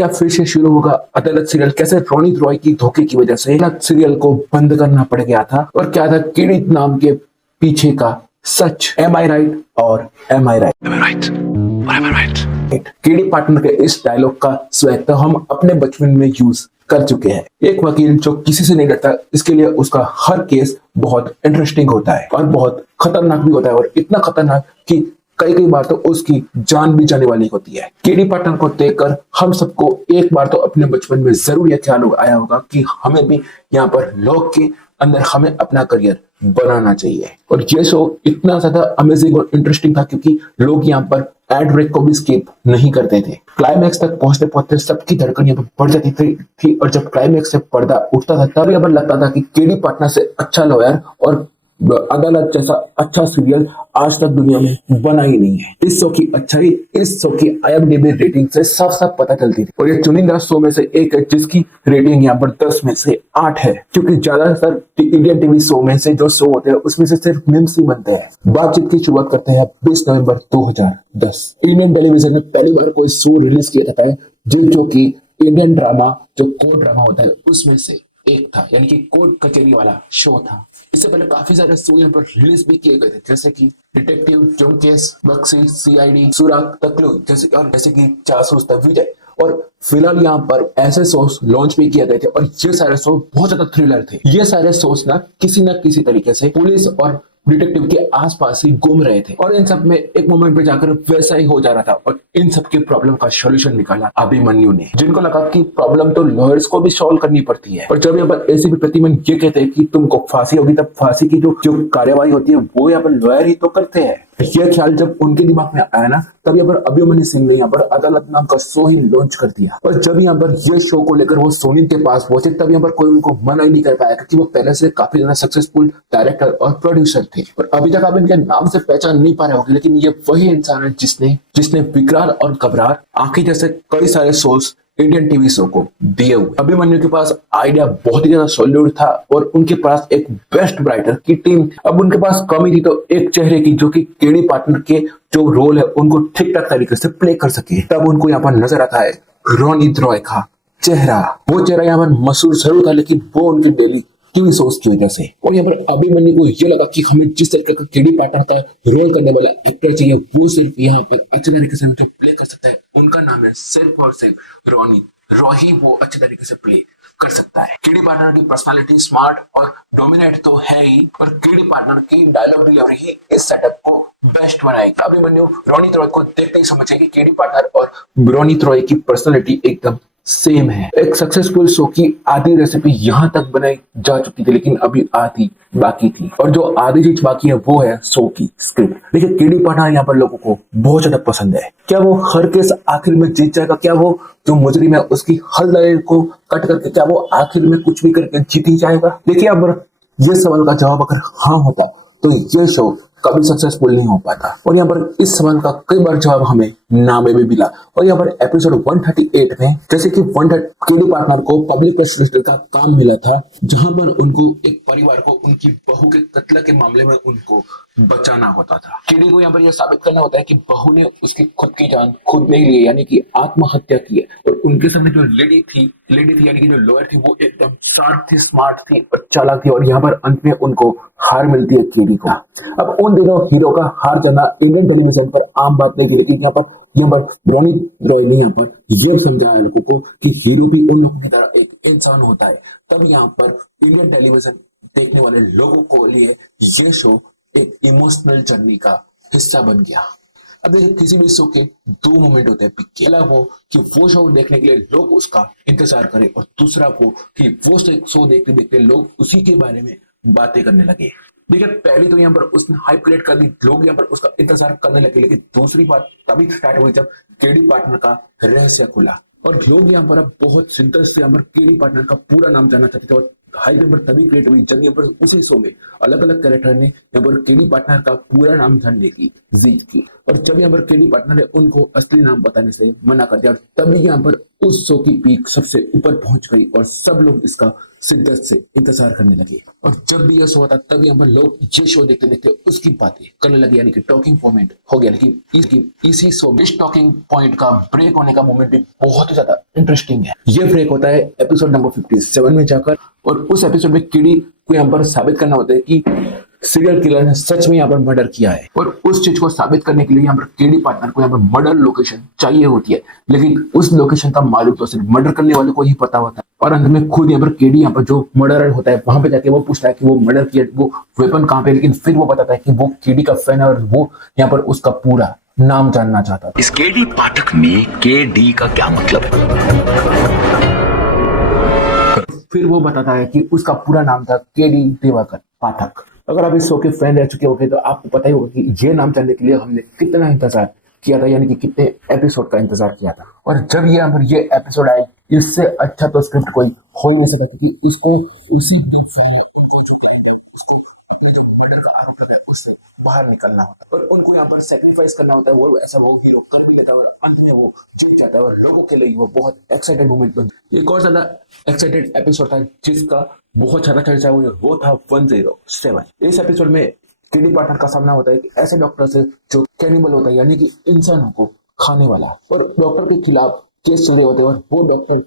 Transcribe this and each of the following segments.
क्या फिर से शुरू होगा अदालत सीरियल? कैसे रोनित रॉय की धोखे की वजह से अदालत सीरियल को बंद करना पड़ गया था और क्या था केडी नाम के पीछे का सच? एम आई राइट और एम आई राइट? केडी पार्टनर के इस डायलॉग का स्वैग तो हम अपने बचपन में यूज कर चुके हैं। एक वकील जो किसी से नहीं डरता, इसके लिए उसका हर केस बहुत इंटरेस्टिंग होता है और बहुत खतरनाक भी होता है, और इतना खतरनाक कि कई बार तो उसकी जान भी जाने वाली होती है। केडी पार्टनर को देखकर हम सबको एक बार तो अपने बचपन में जरूर यह ख्याल आया होगा कि हमें भी यहाँ पर लॉ के अंदर हमें अपना करियर बनाना चाहिए। और ये शो इतना ज्यादा अमेजिंग और इंटरेस्टिंग था क्योंकि लोग यहाँ पर एड ब्रेक को भी स्किप नहीं करते थे। क्लाइमैक्स तक पहुंचते पहुंचते सबकी धड़कन यहाँ पर बढ़ जाती थी और जब क्लाइमैक्स से पर्दा उठता था तब यहाँ पर लगता था कि केडी पार्टनर से अच्छा लॉयर और अदालत जैसा अच्छा सीरियल आज तक दुनिया में बना ही नहीं है। इस शो की अच्छाई इस शो की IMDb रेटिंग से साफ साफ पता चलती थी, और ये चुनिंदा शो में से एक है जिसकी रेटिंग यहाँ पर 10 में से 8 है, क्योंकि ज्यादातर इंडियन टीवी शो में से जो शो होते हैं उसमें से सिर्फ मीम्स ही बनते हैं। बातचीत की शुरुआत करते हैं 20 नवंबर 2010। इंडियन टेलीविजन में पहली बार कोई शो रिलीज किया जाता है जो कि इंडियन ड्रामा, जो कोर्ट ड्रामा होता है उसमें से एक था, यानी कि कोर्ट कचहरी वाला शो था। इससे पहले काफी सारे शो यहाँ पर रिलीज भी किए गए थे, जैसे कि डिटेक्टिव, जोमकेस, बक्सी, CID, सुराग, तकलू जैसे कि जासूस द विजय। और फिलहाल यहाँ पर ऐसे शोज लॉन्च भी किए गए थे और ये सारे शो बहुत ज्यादा थ्रिलर थे। ये सारे शोज ना किसी तरीके से पुलिस और डिटेक्टिव के आसपास ही घूम रहे थे, और इन सब में एक मोमेंट पे जाकर वैसा ही हो जा रहा था। और इन सब के प्रॉब्लम का सॉल्यूशन निकाला अभिमन्यु ने, जिनको लगा कि प्रॉब्लम तो लॉयर्स को भी सॉल्व करनी पड़ती है। और जब यहाँ पर एसीपी प्रतिमन ये कहते हैं कि तुमको फांसी होगी, तब फांसी की जो कार्यवाही होती है वो यहाँ पर लॉयर ही तो करते हैं। यह ख्याल जब उनके दिमाग में आया ना, तब यहाँ पर अभिमन्यु सिंह ने यहाँ पर अदालत नाम का शो ही लॉन्च कर दिया। और जब यहाँ पर यह शो को लेकर वो सोनी के पास पहुंचे तब यहाँ पर कोई उनको मना ही नहीं कर पाया, क्योंकि वो पहले से काफी ज्यादा सक्सेसफुल डायरेक्टर और प्रोड्यूसर थे। और अभी तक आप इनके नाम से पहचान नहीं पा रहे होंगे, लेकिन ये वही इंसान है जिसने विकराल और घबरार, आंखें जैसे कई सारे शोज इंडियन टीवी शो को दिए हुए। अभिमन्यु के पास आइडिया बहुत ही ज्यादा सॉलिड था और उनके पास एक बेस्ट राइटर की टीम थी। अब उनके पास कमी थी तो एक चेहरे की, जो कि केडी पार्टनर के जो रोल है उनको ठीक ठाक तरीके से प्ले कर सके। तब उनको यहाँ पर नजर आता है रोनित रॉय का चेहरा। वो चेहरा यहाँ पर मशहूर जरूर था, लेकिन वो उनके डेली टीवी शोज की वजह से। और यहाँ पर अभिमन्यु को यह लगा कि हमें जिस तरीके का केडी पार्टनर का रोल करने वाला एक्टर चाहिए वो सिर्फ यहाँ पर अच्छे तरीके से जो प्ले कर सकता है, उनका नाम है सिर्फ और सिर्फ रोनित रॉय ही वो अच्छे तरीके से प्ले कर सकता है। केडी पार्टनर की पर्सनालिटी स्मार्ट और डोमिनेट तो है ही, और केडी पार्टनर की डायलॉग डिलीवरी ही इस सेटअप को बेस्ट बनाएगी। अभिमन्यु रोनित रॉय को देखते ही समझे कि केडी पार्टनर और रोनित रॉय की पर्सनालिटी एकदम सेम है। एक सक्सेसफुल शो की आधी रेसिपी यहां तक बनाई जा चुकी थी, लेकिन अभी आधी बाकी थी, और जो आधी चीज बाकी है वो है शो की स्क्रिप्ट। देखिए केडी पार्टनर यहाँ पर लोगों को बहुत ज्यादा पसंद है। क्या वो हर केस आखिर में जीत जाएगा? क्या वो जो मुजरिम है उसकी हर लड़ाई को कट करके क्या वो आखिर में कुछ भी करके जीत ही जाएगा? देखिए अब ये सवाल का जवाब अगर हाँ होता तो ये शो कभी सक्सेसफुल नहीं हो पाता। और यहाँ पर इस सवाल का कई बार जवाब हमें ना में भी मिला। और यहाँ पर एपिसोड 138 में जैसे कि केडी पार्टनर को पब्लिक प्रोसिक्यूटर का काम मिला था, जहां पर उनको एक परिवार को उनकी बहू के कत्ल के मामले में उनको बचाना होता था। केडी को यहाँ पर यह साबित करना होता है कि बहू ने उसकी खुद की जान खुद नहीं ली, यानी कि आत्महत्या की है। और उनके सामने जो लेडी थी यानी कि जो लॉयर थी, वो एकदम शार्प थी, स्मार्ट थी और चालाक थी। और यहाँ पर अंत में उनको हार मिलती है केडी को। अब उन दिनों हीरो का हार जाना इंडियन टेलीविजन पर आम बात नहीं थी, लेकिन यहाँ पर रोनित रॉय ने यहाँ पर यह समझाया लोगों को कि हीरो भी उन लोगों की तरह एक इंसान होता है। तब यहाँ पर इंडियन टेलीविजन देखने वाले लोगों को लिए ये शो एक इमोशनल जर्नी का हिस्सा बन गया। अब देखिए किसी भी शो के दो मोमेंट होते हैं पिक के। पहला वो कि वो शो देखने के लिए लोग उसका इंतजार करें, और दूसरा वो कि वो शो देखते देखते लोग उसी के बारे में बातें करने लगे। देखिए पहली तो यहाँ पर उसने हाइप क्रिएट कर दी, लोग यहाँ पर उसका इंतजार करने लगे। लेकिन दूसरी बात तभी स्टार्ट हुई जब केडी पार्टनर का रहस्य खुला, और लोग यहाँ पर अब बहुत शिद्दत से यहाँ पर केडी पार्टनर का पूरा नाम जानना चाहते थे। और हाइप यहाँ पर तभी क्रिएट हुई जब यहाँ पर उसी शो में अलग अलग कैरेक्टर ने यहाँ पर केडी पार्टनर का पूरा नाम जानने की जिद की, और जब यहाँ पर केडी पार्टनर ने उनको असली नाम बताने से मना कर दिया, और तभी यहाँ पर उस शो की पीक सबसे ऊपर पहुंच गई और सब लोग इसका शिद्दत से इंतजार करने लगे। और जब भी यह शो आता तब यहाँ पर लोग ये शो देखते देखते उसकी बातें करने लगे, यानी कि टॉकिंग पॉइंट हो गया। लेकिन इसी शो में इस टॉकिंग पॉइंट का ब्रेक होने का मोमेंट भी बहुत ही ज्यादा इंटरेस्टिंग है। ये ब्रेक होता है एपिसोड नंबर 57 में जाकर, और उस एपिसोड में किडी को यहाँ पर साबित करना होता है कि सीरियल किलर ने सच में यहाँ पर मर्डर किया है, और उस चीज को साबित करने के लिए यहाँ पर केडी पार्टनर को यहाँ पर मर्डर लोकेशन चाहिए होती है, लेकिन उस लोकेशन का मालूम तो सिर्फ मर्डर करने वाले को ही पता होता है। और अंत में खुद यहाँ पर केडी यहाँ पर जो मर्डरर होता है वहां पे जाके वो पूछता है कि वो मर्डर किया, वो वेपन कहाँ पे, लेकिन फिर वो बताता है कि वो केडी का फैन है और वो यहाँ पर उसका पूरा नाम जानना चाहता था। इस केडी पाठक में केडी का क्या मतलब है? फिर वो बताता है कि उसका पूरा नाम था केडी दिवाकर पाठक। अगर आप इस शो के फैन रह चुके होंगे तो आपको पता ही होगा कि ये नाम जानने के लिए हमने कितना इंतजार किया था, यानी कि कितने एपिसोड का इंतजार किया था। और जब ये एपिसोड आई, इससे अच्छा तो स्क्रिप्ट कोई हो ही नहीं सकता, क्योंकि उसको उसी जो फैन है, उनको जो क्लाइंट है, उसको अपने जो मर्डर का आरोप लगा है उससे बाहर निकलना होता है, और उनको यहाँ पर सेक्रीफाइस करना होता है। वो ऐसा वो हीरो कर भी लेता है और अंत में वो जीत जाता है, और लोगों के लिए वो बहुत एक्साइटेड मोमेंट बन। एक और ज्यादा एक्साइटेड एपिसोड था जिसका बहुत ज्यादा चर्चा हुई, वो था 107। इस एपिसोड में केडी पार्टनर का सामना होता है कि ऐसे डॉक्टर से जो कैनिबल होता है, यानी कि इंसानों को खाने वाला, और डॉक्टर के खिलाफ केस चल रहे होते हैं, और वो डॉक्टर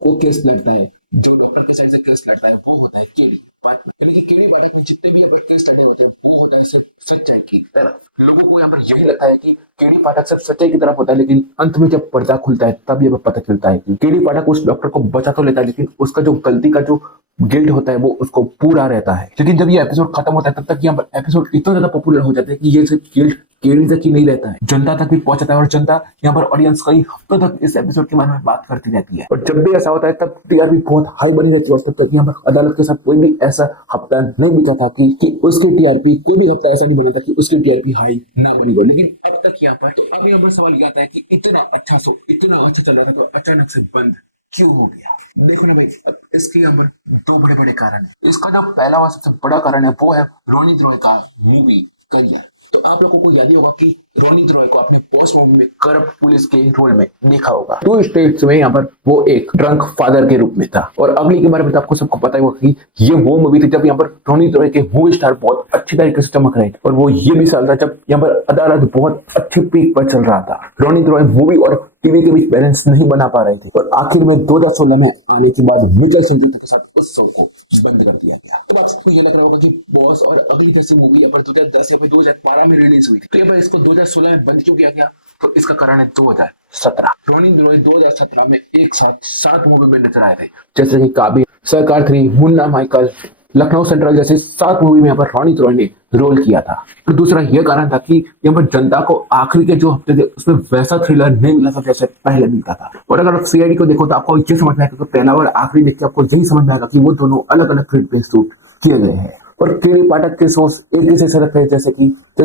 को केस लड़ता है, जो डॉक्टर के साइड से केस लड़ता है वो होता है केडी पार्टनर। यानी कि केडी पार्टनर में जितने भी यहाँ पर केस लड़े होते हैं वो होता है सिर्फ सच्चाई की तरफ। लोगों को यहाँ पर यही लगता है कि केडी पाठक सिर्फ सच्चाई की तरफ होता है, लेकिन अंत में जब पर्दा खुलता है तब ये पता चलता है कि केडी पाठक उस डॉक्टर को बचा तो लेता है, लेकिन उसका जो गलती का जो गिल्ट होता है वो उसको पूरा रहता है। लेकिन जब ये एपिसोड खत्म होता है तब तक यहाँ पर एपिसोड इतना ज्यादा पॉपुलर हो जाता है कि ये सिर्फ गिल्ट केडी तक ही नहीं रहता है, जनता तक भी पहुंचता है, और जनता यहाँ पर ऑडियंस कई हफ्तों तक इस एपिसोड के बारे में बात करती रहती है। और जब भी ऐसा होता है तब टीआरपी बहुत हाई बनी रहती है, और तब तक यहाँ पर अदालत के साथ कोई भी ऐसा हफ्ता नहीं बीता था कि उसकी टीआरपी, कोई भी हफ्ता ऐसा नहीं बना था कि उसकी टीआरपी हाई ना बनी हो। लेकिन अब तक यहाँ पर, तो अब यहाँ पर सवाल ये आता है कि इतना अच्छा शो, इतना अच्छा चल रहा था, तो अचानक से बंद क्यों हो गया? देखो ना भाई, अब इसके यहाँ पर दो बड़े बड़े कारण है। इसका जो पहला और सबसे बड़ा कारण है वो है रोनित रॉय का मूवी करियर। तो आप लोगों को याद ही होगा कि रोनित रॉय को आपने पोस्ट मूवी में करप्ट पुलिस के रोल में देखा होगा। 2 स्टेट्स में यहाँ पर वो एक ड्रंक फादर के रूप में था, और अगली के बारे में तो आपको सबको पता ही होगा कि ये वो मूवी थी जब यहाँ पर रोनित रॉय के मूवी स्टार बहुत अच्छी तरीके से चमक रहे थे, और वो ये भी साल था जब यहाँ पर अदालत बहुत अच्छे पीक पर चल रहा था। रोनित रॉय मूवी और टीवी के बीच बैलेंस नहीं बना पा रहे थे, और आखिर में 2016 में आने के बाद म्यूचुअल समझौते के साथ उस शो को बंद कर दिया गया। तो आप सबको ये लग रहा होगा कि बॉस और अगली जैसी मूवी यहाँ पर 2010 या फिर 2012 में रिलीज हुई थी, तो यहाँ पर इसको 2016 में बंद क्यों किया गया? तो इसका कारण है 2017। रोनित रॉय 2017 में एक साथ 7 मूवी में नजर आए थे, जैसे कि काबिल, सरकार 3, मुन्ना माइकल, लखनऊ सेंट्रल जैसे 7 मूवी में यहाँ पर रोनित रॉय ने रोल किया था। तो दूसरा यह कारण था कि यहाँ पर जनता को आखिरी के जो हफ्ते थे उसमें वैसा थ्रिलर नहीं मिला था जैसे पहले मिलता था। और अगर आप सीआईडी को देखो तो आपको ये समझ में आएगा कि पहला और आखिरी देख के आपको यही समझ में आएगा कि वो दोनों अलग अलग ग्रिड पे शूट किए गए हैं। और केडी पाठक के सोच एक ही से लगते हैं, जैसे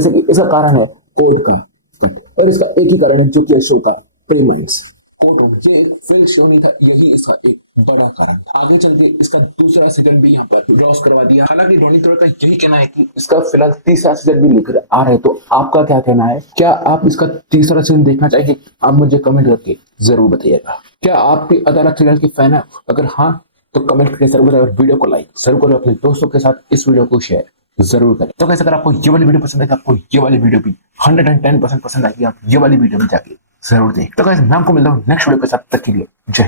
कि इसका कारण है कोर्ट का कट, और इसका एक ही कारण है जो कि शो का प्रीमाइंस कोर्ट रूम। ये एक फिल्म शो नहीं था, यही इसका एक बड़ा कारण था। आगे चल के इसका दूसरा सीजन भी यहाँ पर लॉस करवा दिया। हालांकि रोनित रॉय का यही कहना है कि इसका फिलहाल तीसरा सीजन भी लेकर आ रहे हैं। तो आपका क्या कहना है? क्या आप इसका तीसरा सीजन देखना चाहेंगे? आप मुझे कमेंट करके जरूर बताइएगा। क्या आप भी अदालत सीरियल के फैन है? अगर हाँ तो कमेंट करके जरूर बताइए, और वीडियो को लाइक जरूर करें, अपने दोस्तों के साथ इस वीडियो को शेयर जरूर करें। तो कैसे अगर आपको ये वाली वीडियो पसंद है, आपको ये वाली वीडियो भी 110% पसंद आएगी, आप ये वाली वीडियो में जाके जरूर देख। तो गाइस मैं आपको मिलता हूँ नेक्स्ट वीडियो के साथ, तक के लिए जय।